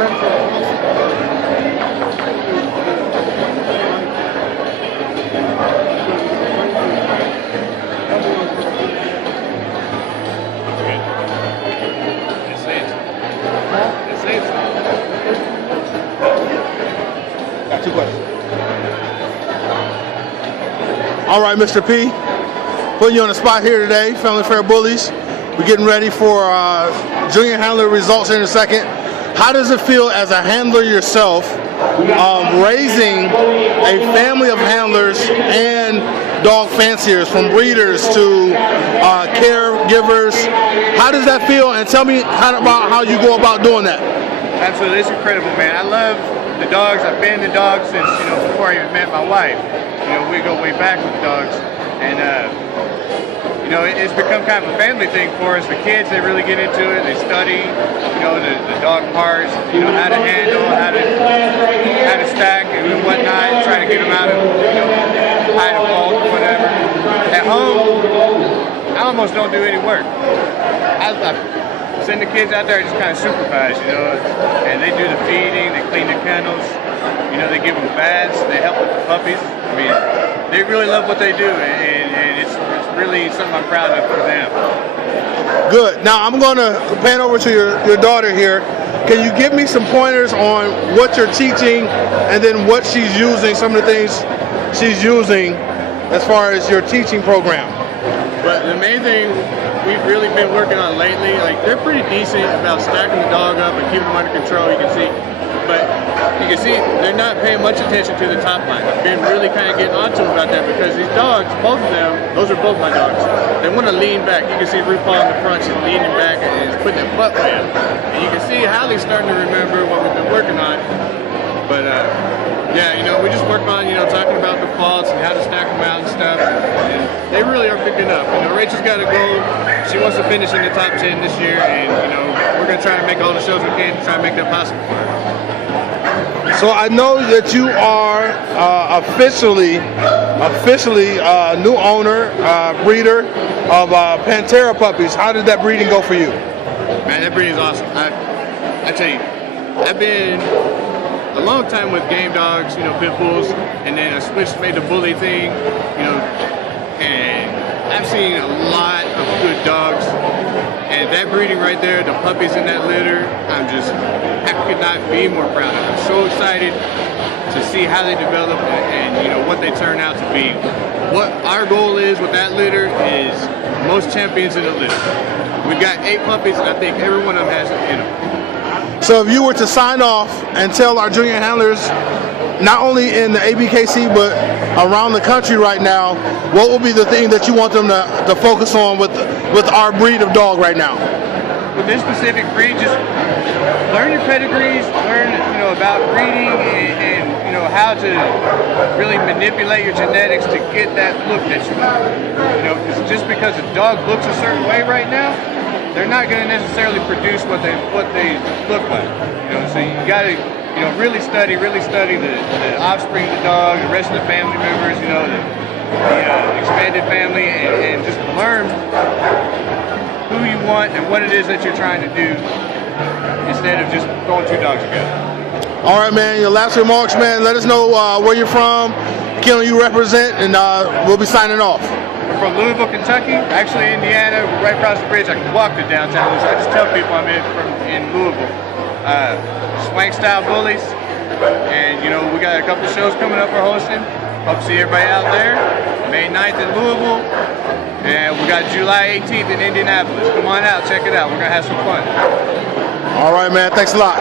Got 2 questions. All right, Mr. P, putting you on the spot here today, Family Fair Bullies. We're getting ready for junior handler results in a second. How does it feel as a handler yourself, raising a family of handlers and dog fanciers, from breeders to caregivers? How does that feel? And tell me about how you go about doing that. Absolutely, it's incredible, man. I love the dogs. I've been the dog since, before I even met my wife. We go way back with the dogs, and it's become kind of a family thing for us. The kids, they really get into it. They study, the dog parts, how to handle, how to stack and whatnot. Try to get them out of, hide a fault or whatever. At home, I almost don't do any work. I send the kids out there and just kind of supervise, and they do the feeding, they clean the kennels, they give them baths, they help with the puppies. I mean, they really love what they do, and it's really something I'm proud of for them. Good. Now I'm going to pan over to your daughter here. Can you give me some pointers on what you're teaching and then what she's using, some of the things she's using as far as your teaching program? But the main thing we've really been working on lately, they're pretty decent about stacking the dog up and keeping them under control, you can see. But you can see they're not paying much attention to the top line. I've been really kind of getting onto them about that, because these dogs, both of them, those are both my dogs, they want to lean back. You can see RuPaul in the front, she's leaning back and is putting their butt way up. And you can see Hallie's starting to remember what we've been working on. But yeah, we just work on, talking about the faults and how to stack them out and stuff. And they really are picking up. Rachel's got a goal. She wants to finish in the top 10 this year, and we're going to try to make all the shows we can to try to make that possible for her. So I know that you are officially new owner, breeder of Pantera puppies. How did that breeding go for you? Man, that breeding is awesome. I tell you, I've been a long time with game dogs, pit bulls, and then I switched, made the bully thing, and I've seen a lot of good dogs. And that breeding right there, the puppies in that litter, I could not be more proud of. I'm so excited to see how they develop and what they turn out to be. What our goal is with that litter is most champions in the litter. We've got 8 puppies, and I think every one of them has it in them. So if you were to sign off and tell our junior handlers, not only in the ABKC but around the country right now, what will be the thing that you want them to focus on with our breed of dog right now? With this specific breed, just learn your pedigrees, learn about breeding and how to really manipulate your genetics to get that look that you want. Because just because a dog looks a certain way right now, they're not going to necessarily produce what they look like. So you got to really study the offspring of the dog, the rest of the family members, the expanded family, and just learn who you want and what it is that you're trying to do instead of just throwing 2 dogs together. All right, man, your last remarks, man. Let us know where you're from, kennel you represent, and we'll be signing off. We're from Louisville, Kentucky, actually Indiana. We're right across the bridge. I can walk to downtown, so I just tell people I'm in Louisville. Swank style bullies, and we got a couple of shows coming up we're hosting. Hope to see everybody out there. May 9th in Louisville, and we got July 18th in Indianapolis. Come on out, check it out. We're gonna have some fun. All right, man. Thanks a lot.